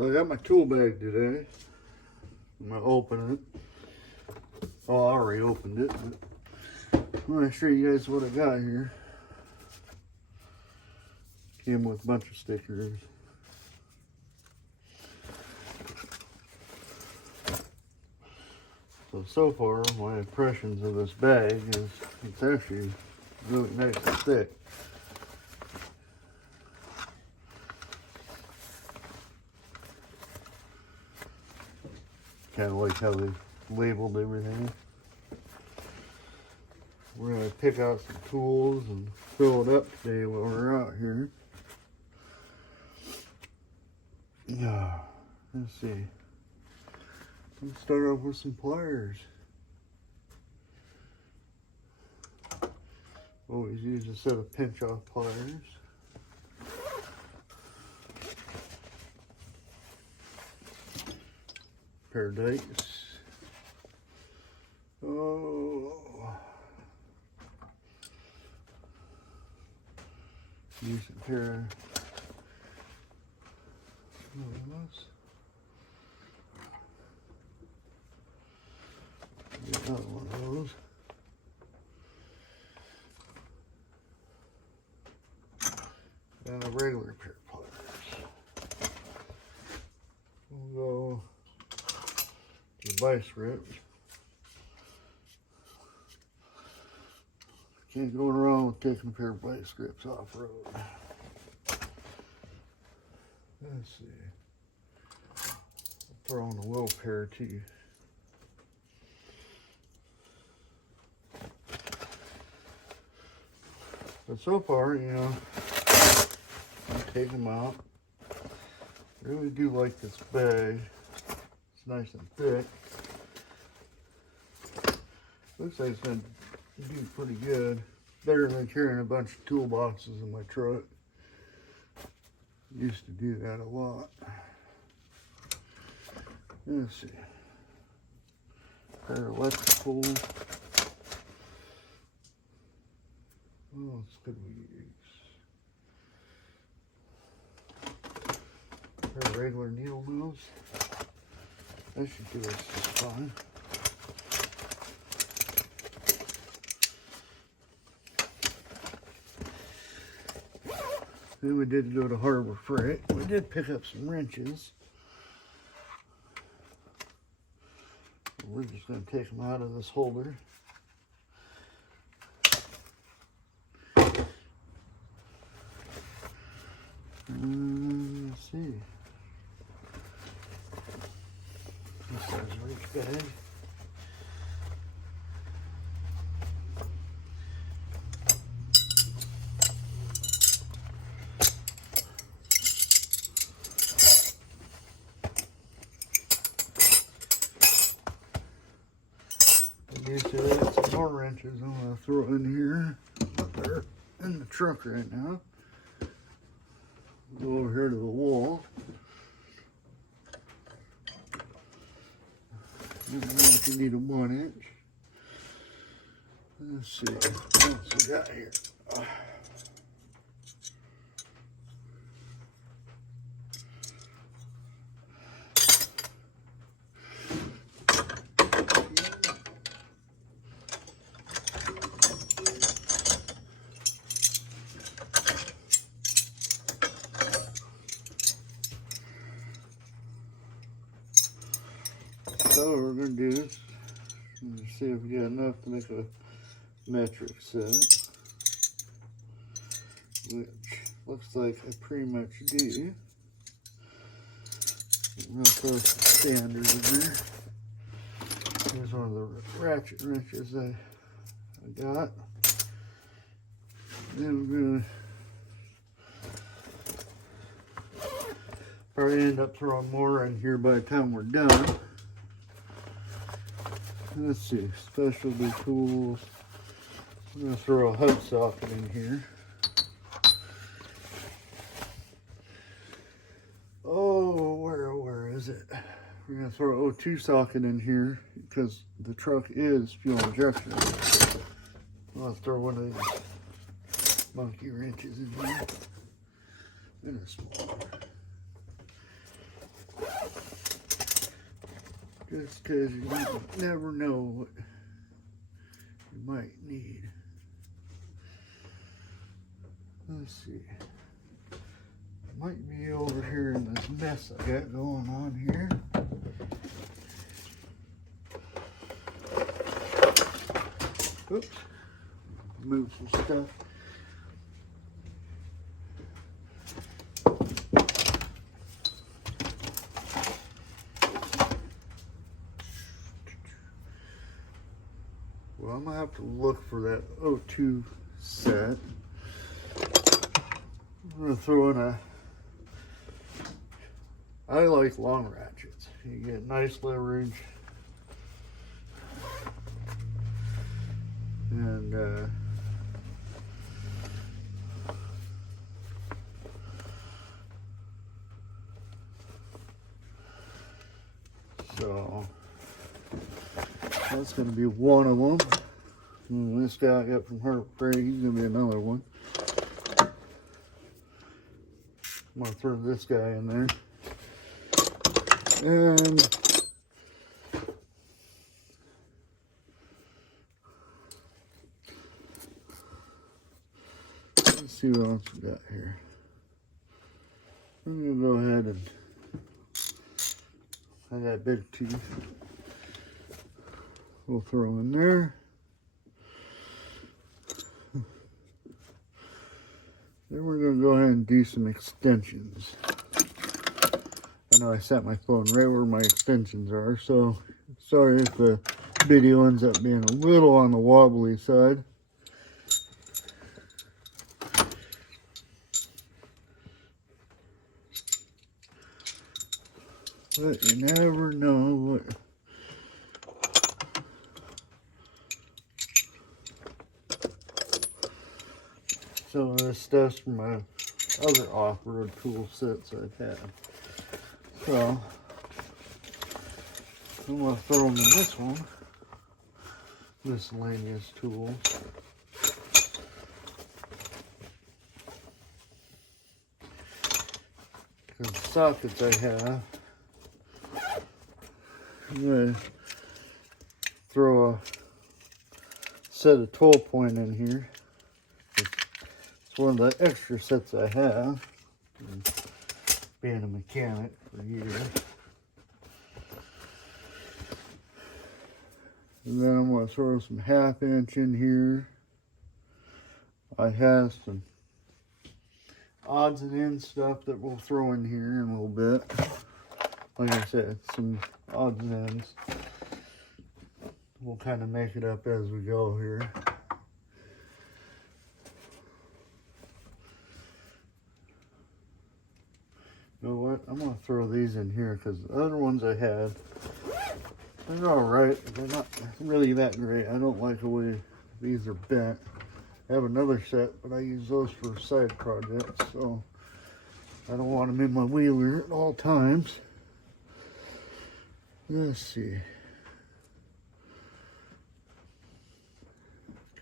So I got my tool bag today. I'm gonna open it. Oh, I already opened it, but I'm gonna show you guys what I got here. Came with a bunch of stickers. So far, my impressions of this bag is it's actually really nice and thick. Kind of like how they labeled everything. We're going to pick out some tools and fill it up today while we're out here. Yeah, let's see. Let's start off with some pliers. Always use a set of pinch-off pliers. Pair of dikes. Oh. Use a pair of those. Get another one of those. And a regular pair of pliers. We'll go to the vice grips. Can't go wrong with taking a pair of vice grips off road. Let's see. I'll throw in a little pair too. But so far, you know, I'm taking them out. I really do like this bag. It's nice and thick. Looks like it's going to do pretty good. Better than carrying a bunch of toolboxes in my truck. Used to do that a lot. Let's see. Pair of electrical. What else could we use? Pair of regular needle nose. That should do us just fine. Then we did go to Harbor Freight. We did pick up some wrenches. We're just going to take them out of this holder. Let's see. This is a reach bag. Some more wrenches I'm going to throw in here. They're in the truck right now. Go over here to the wall. If you need a 1-inch. Let's see what else we got here. So what we're going to do is see if we got enough to make a metric set, which looks like I pretty much do. I'm going to throw some standards in there. Here's one of the ratchet wrenches I got. Then we're going to probably end up throwing more in here by the time we're done. Let's see, specialty tools. I'm going to throw a hub socket in here. Oh, where is it? We're going to throw an O2 socket in here because the truck is fuel injection. I'll throw one of these monkey wrenches in here. And a small one. Just because you never know what you might need. Let's see. Might be over here in this mess I got going on here. Oops. Move some stuff. Well, I'm gonna have to look for that O2 set. I'm gonna throw in I like long ratchets. You get nice leverage. And so that's going to be one of them. And this guy I got from Harbor Freight, he's going to be another one. I'm going to throw this guy in there. And let's see what else we got here. I'm going to go ahead and I got big teeth. We'll throw in there. Then we're going to go ahead and do some extensions. I know I set my phone right where my extensions are, so sorry if the video ends up being a little on the wobbly side. But you never know what some of this stuff's from my other off-road tool sets I've had. So I'm going to throw them in this one. Miscellaneous tools. Because the sockets I have, I'm going to throw a set of 12-point in here. It's one of the extra sets I have, being a mechanic for years. And then I'm going to throw some 1/2 inch in here. I have some odds and ends stuff that we'll throw in here in a little bit. Like I said, some odds and ends. We'll kind of make it up as we go here. You know what? I'm going to throw these in here because the other ones I had, they're alright, but they're not really that great. I don't like the way these are bent. I have another set, but I use those for side projects, so I don't want them in my wheeler at all times. Let's see.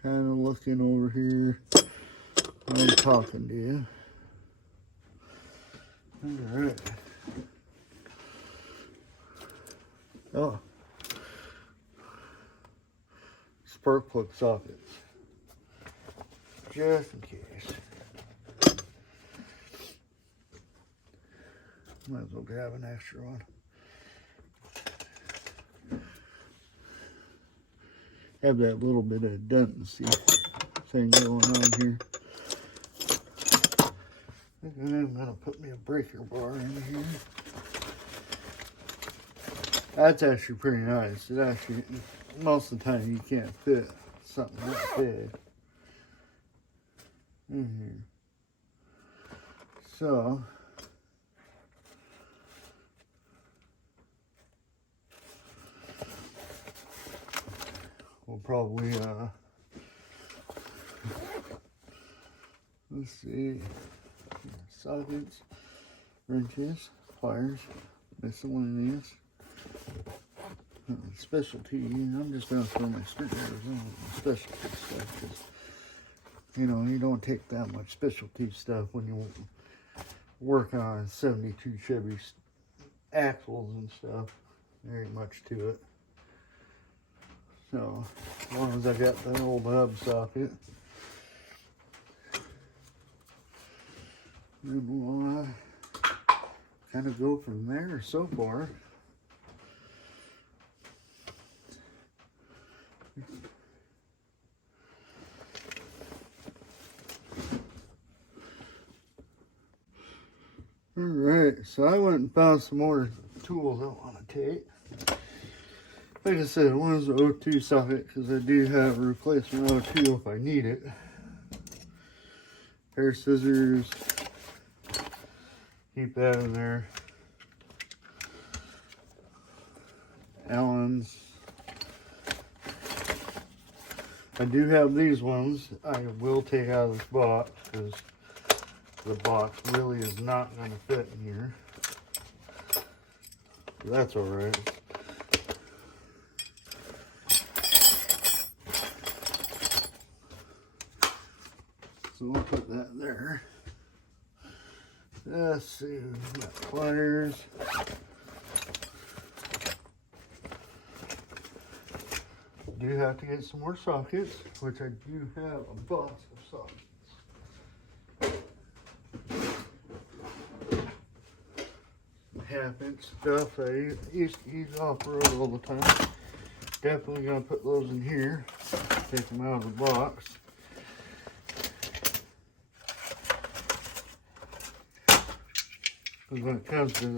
Kind of looking over here. I'm talking to you. Alright. Oh. Spark plug sockets. Just in case. Might as well grab an extra one. Have that little bit of redundancy thing going on here. And I'm going to put me a breaker bar in here. That's actually pretty nice. It actually, most of the time you can't fit something that big in here. So, we'll probably, let's see, sockets, wrenches, pliers, miscellaneous, specialty. I'm just going to throw my screwdrivers on specialty stuff because, you know, you don't take that much specialty stuff when you work on 72 Chevy axles and stuff. There ain't much to it. So, as long as I got the old hub socket, then we'll kind of go from there so far. Alright, so I went and found some more tools I want to take. Like I said, one is the O2 socket because I do have a replacement O2 if I need it. Pair of scissors, keep that in there. Allen's. I do have these ones I will take out of this box because the box really is not going to fit in here. But that's alright. So we'll put that there. Let's see, we've got pliers. Do have to get some more sockets, which I do have a box of sockets. 1/2-inch stuff I used to use off-road all the time. Definitely gonna put those in here. Take them out of the box. Because when it comes to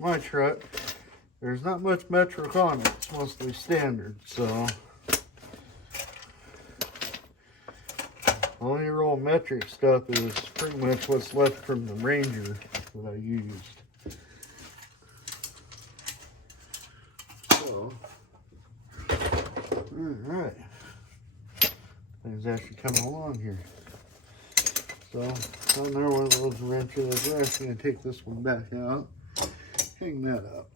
my truck, there's not much metric on it. It's mostly standard, so only real metric stuff is pretty much what's left from the Ranger that I used. So, alright. Things actually coming along here. So, another one of those wrenches. We're actually going to take this one back out. Hang that up.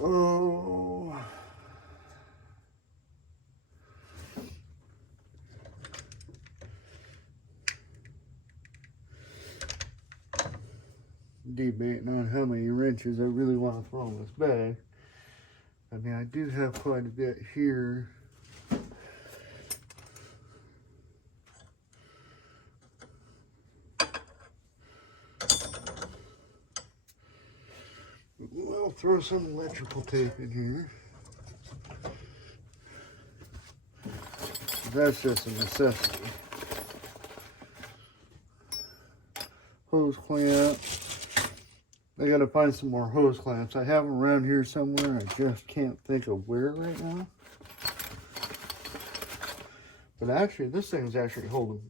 Oh. Debating on how many wrenches I really want to throw in this bag. I mean, I do have quite a bit here. We'll throw some electrical tape in here. That's just a necessity. Hose clamp. I gotta find some more hose clamps. I have them around here somewhere. I just can't think of where right now. But actually, this thing's actually holding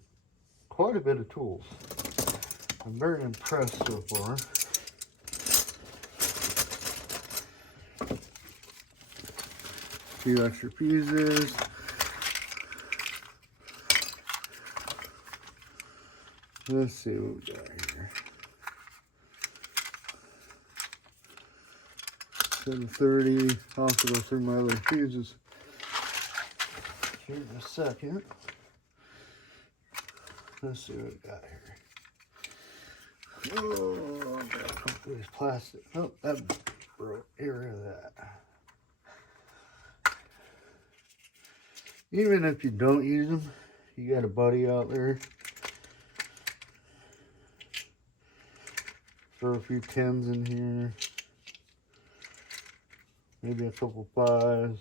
quite a bit of tools. I'm very impressed so far. A few extra fuses. Let's see what we got here. 730. I'll have to go through my other fuses here in a second. Let's see what we got here. Oh, I gotta come through this plastic. Oh, that broke. Get rid of that. Even if you don't use them, you got a buddy out there. Throw a few 10s in here. Maybe a couple 5s.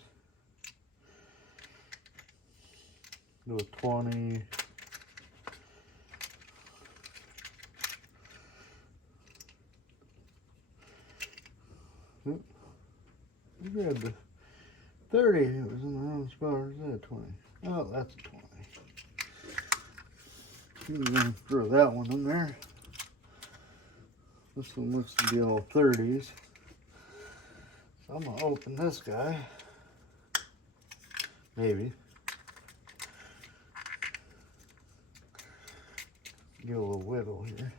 Do a 20. You grabbed the 30. It was in the wrong spot. Or is that a 20? Oh, that's a 20. I'm going to throw that one in there. This one looks to be all 30s. So I'm going to open this guy. Maybe. Get a little wiggle here.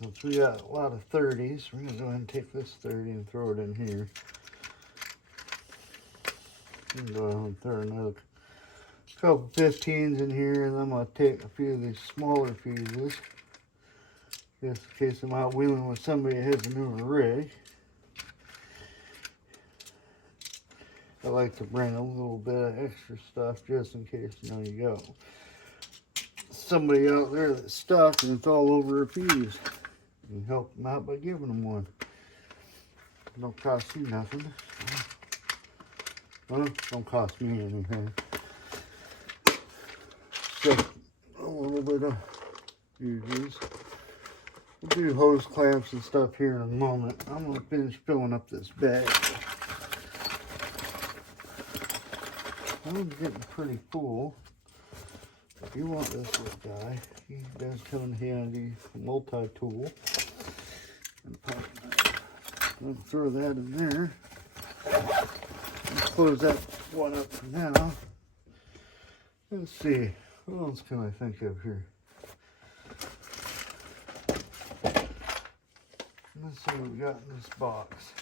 Since we got a lot of 30s, we're going to go ahead and take this 30 and throw it in here. I'm going to go ahead and throw another couple 15s in here, and I'm going to take a few of these smaller fuses. Just in case I'm out wheeling with somebody that has a newer rig. I like to bring a little bit of extra stuff just in case, you know, you go somebody out there that's stuck and it's all over a fuse. You can help them out by giving them one. It don't cost you nothing. Well, it don't cost me anything. Just a little bit of fuses. We'll do hose clamps and stuff here in a moment. I'm going to finish filling up this bag. I'm getting pretty full. If you want this little guy, he does come in handy, multi-tool. I'll throw that in there. Let's close that one up for now. Let's see, what else can I think of here? Let's see what we got in this box.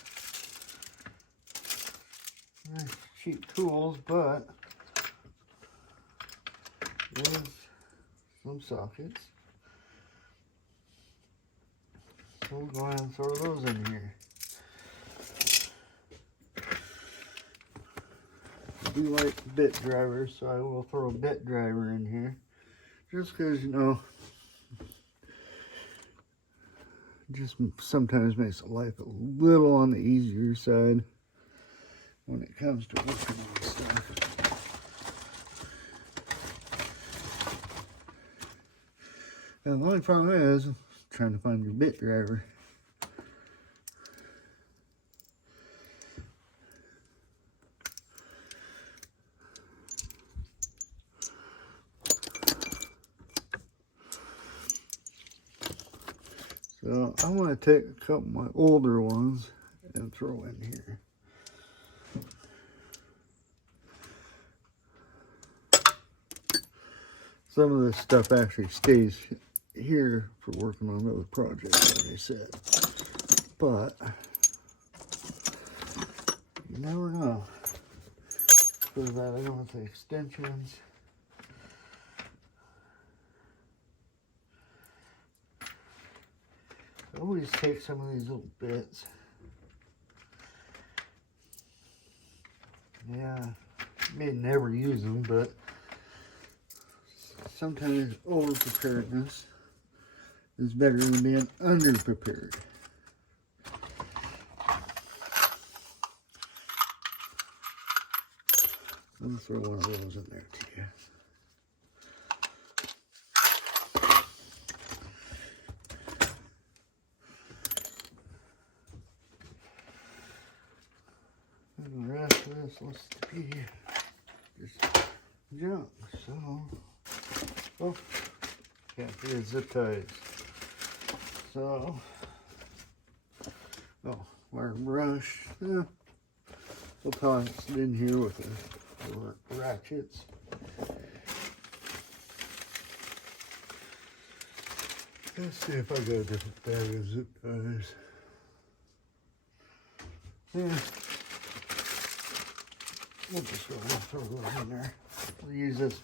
Nice cheap tools, but there's some sockets. So we'll go ahead and throw those in here. I do like bit drivers, so I will throw a bit driver in here. Just because, you know, just sometimes makes life a little on the easier side when it comes to working on stuff. And the only problem is trying to find your bit driver. So I'm going to take a couple of my older ones and throw in here. Some of this stuff actually stays here for working on other projects, like I said. But you never know. For that, I don't want the extensions. I always take some of these little bits. Yeah, may never use them, but sometimes over preparedness is better than being under prepared. I'll throw one of those in there too. And the rest of this looks to be just junk. So, oh, can't forget zip ties. So, oh, wire brush. Yeah, we'll toss it in here with the ratchets. Let's see if I got a different bag of zip ties. Yeah. We'll just go ahead and throw those in there. We'll use this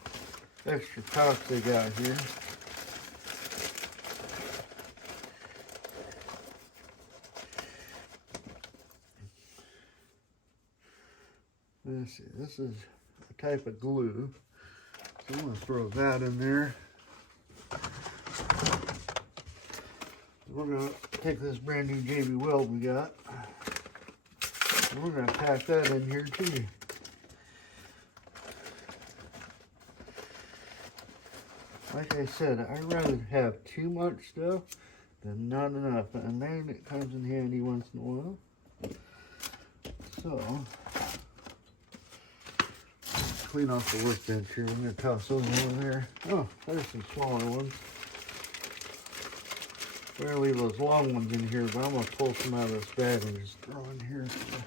extra pouch they got here. Let's see, this is a type of glue. So I'm going to throw that in there. We're going to take this brand new JB Weld we got. And we're going to pack that in here too. Like I said, I'd rather have too much stuff than not enough. And then it comes in handy once in a while. So, clean off the workbench here. I'm going to toss those in there. Oh, there's some smaller ones. We're going to leave those long ones in here, but I'm going to pull some out of this bag and just throw in here for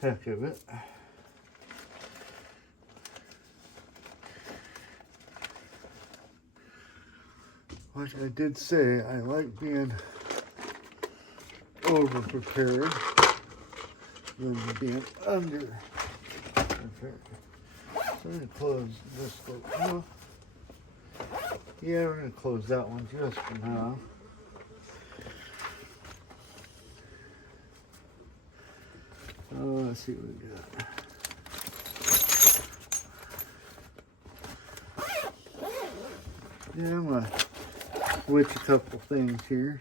the heck of it. Like I did say, I like being over prepared than being under prepared. So I'm going to close this door off. Yeah, we're going to close that one just for now. Let's see what we got. Yeah, I'm gonna switch a couple things here.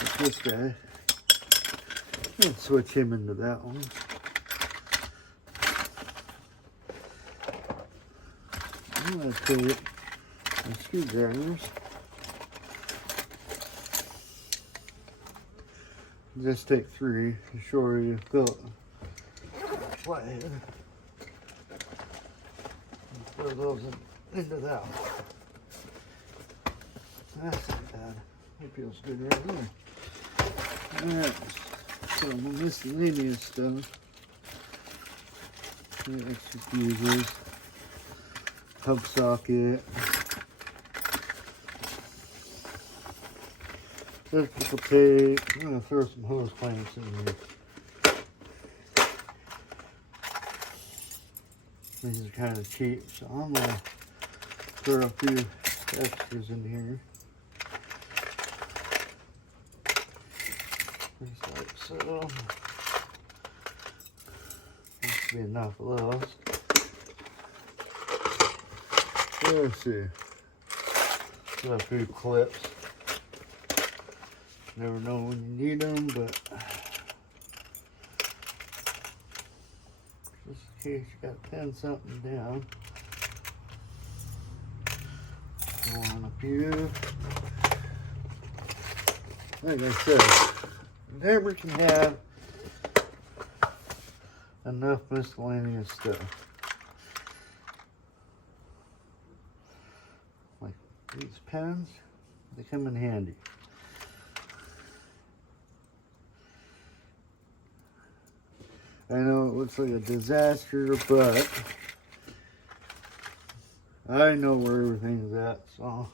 Like this guy. I'll switch him into that one. I'm gonna take my screwdrivers. Just take 3 to show you fill it flathead. Throw those into that one. That's not bad. It feels good right there. Alright, some miscellaneous stuff. Extra fuses, hub socket, electrical tape. I'm going to throw some hose clamps in here. These are kind of cheap, so I'm going to throw a few extras in here. Just like so. That should be enough of those. Let's see. Got a few clips. Never know when you need them, but just in case you got to pin something down. Go on a few. Like I said, never can have enough miscellaneous stuff. Like these pens, they come in handy. I know it looks like a disaster, but I know where everything's at, so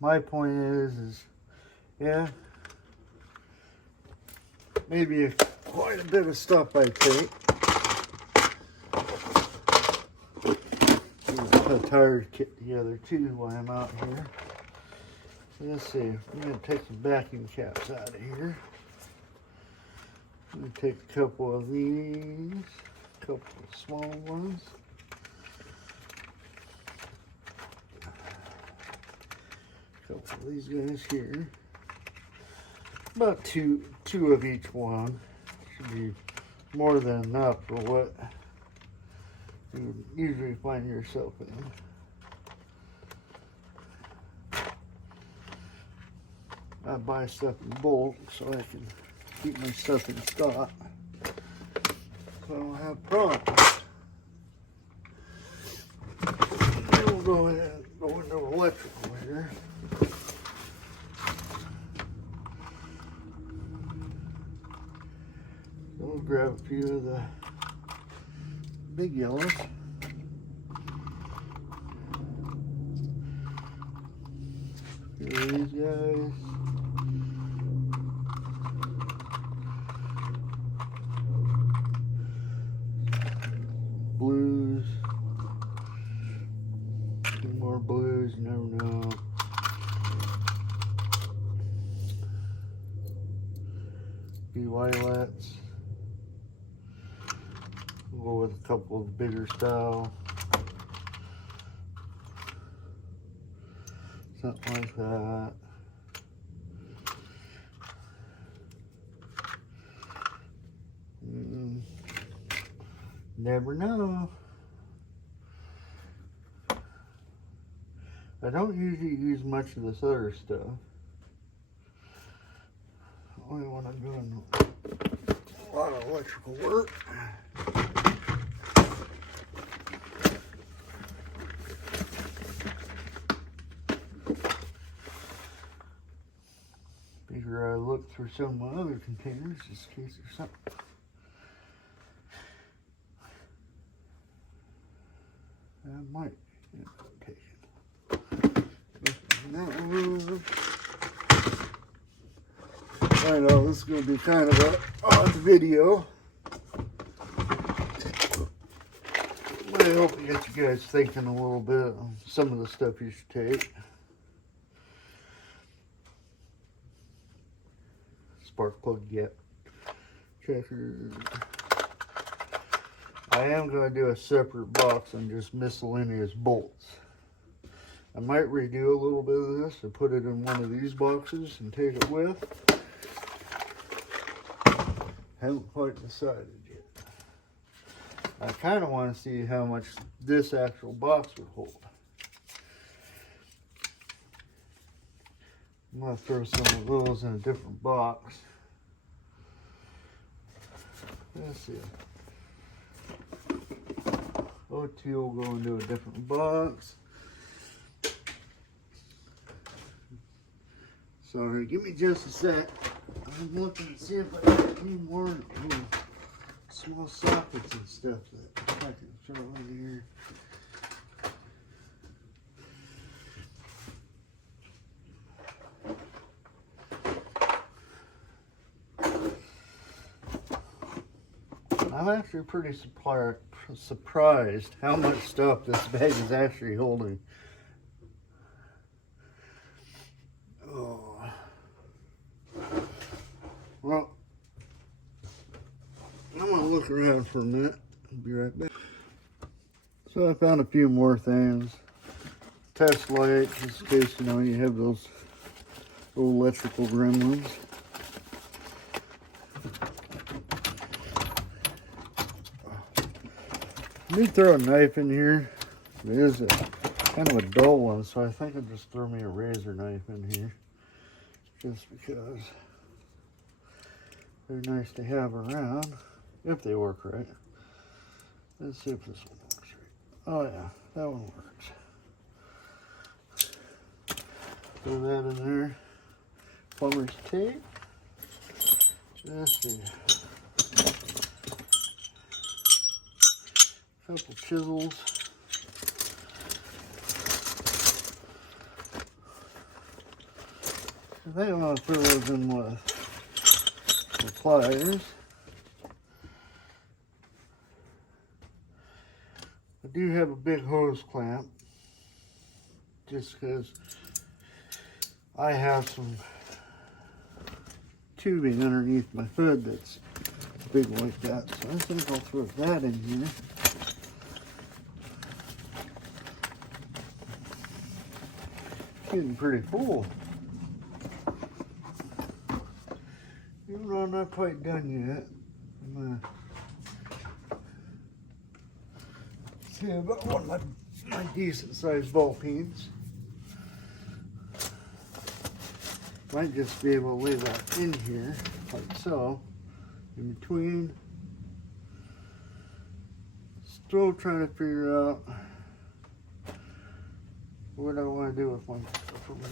my point is yeah, maybe quite a bit of stuff I take. Put a tire kit together too while I'm out here. So let's see, I'm going to take some vacuum caps out of here. I'm going to take a couple of these, a couple of small ones. A couple of these guys here. About two of each one. Should be more than enough for what you would usually find yourself in. I buy stuff in bulk so I can keep my stuff in stock, so I don't have problems. We'll go ahead and go into electrical here. We'll grab a few of the big yellows. Here are these guys. Blues. Two more blues, you never know. Few violets. We'll go with a couple of bigger style. Something like that. Never know. I don't usually use much of this other stuff. Only when I'm doing a lot of electrical work. Figure I look through some of my other containers just in case there's something. I might take it. I know this is going to be kind of an odd video. I hope it gets you guys thinking a little bit on some of the stuff you should take. spark plug yet. Checkers. I am going to do a separate box on just miscellaneous bolts. I might redo a little bit of this and put it in one of these boxes and take it with. Haven't quite decided yet. I kind of want to see how much this actual box would hold. I'm going to throw some of those in a different box. Let's see. O2 will go into a different box. Sorry, give me just a sec. I'm looking to see if I got any more small sockets and stuff that I can throw in here. I'm actually pretty surprised how much stuff this bag is actually holding. Oh. Well, I'm going to look around for a minute. I'll be right back. So I found a few more things. Test light, just in case, you know, you have those little electrical gremlins. I did throw a knife in here. It is kind of a dull one, so I think I'll just throw me a razor knife in here. Just because they're nice to have around, if they work right. Let's see if this one works right. Oh yeah, that one works. Throw that in there. Plumber's tape. Let's see. Couple chisels. I think I'm going to throw those in with the pliers. I do have a big hose clamp, just because I have some tubing underneath my hood that's big like that. So I think I'll throw that in here. Getting pretty full. Even though I'm not quite done yet, I'm gonna see about one of my decent sized ball peens. Might just be able to lay that in here, like so, in between. Still trying to figure out what I want to do with my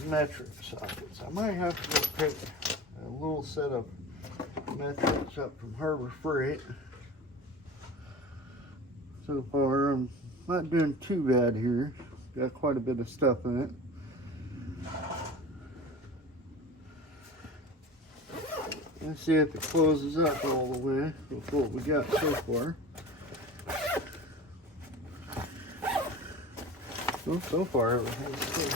metric sockets. I might have to go pick a little set of metrics up from Harbor Freight. So far, I'm not doing too bad here. Got quite a bit of stuff in it. Let's see if it closes up all the way with what we got so far. So far, everything's good.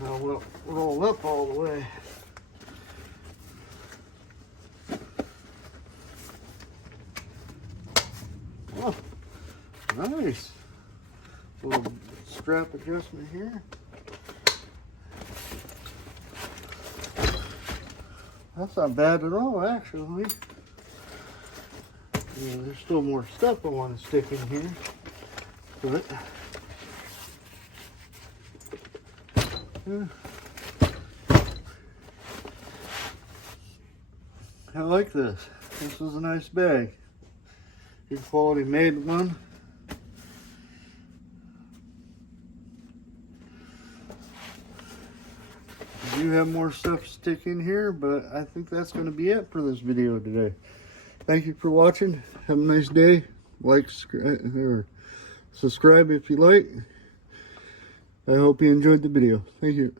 Now we'll roll up all the way. Oh, nice. Little strap adjustment here. That's not bad at all, actually. Yeah, there's still more stuff I want to stick in here, but yeah. I like this. This is a nice bag. Good quality made one. I do have more stuff to stick in here, but I think that's going to be it for this video today. Thank you for watching. Have a nice day. Like, or subscribe if you like. I hope you enjoyed the video. Thank you.